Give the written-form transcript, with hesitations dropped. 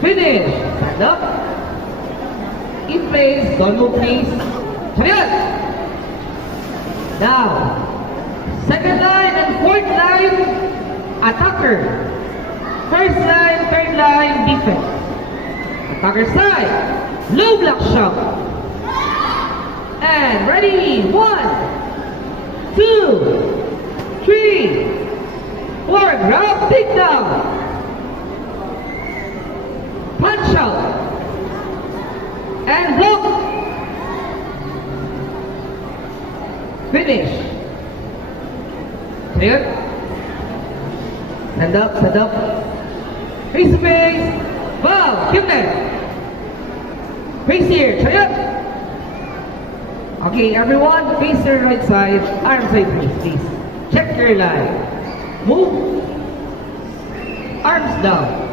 Finish. Stand up. In place. Don't move, please. Chariot. Now, second line and fourth line, attacker. First line, third line, defense. Attacker side, low block shot. And ready, 1, 2, 3, 4, grab, take down. Punch out. And block. Finish. Clear? Stand up, stand up. Face to face. Wow, keep there. Face here, clear? Okay, everyone, face your right side, arm side please. Check your line. Move. Arms down.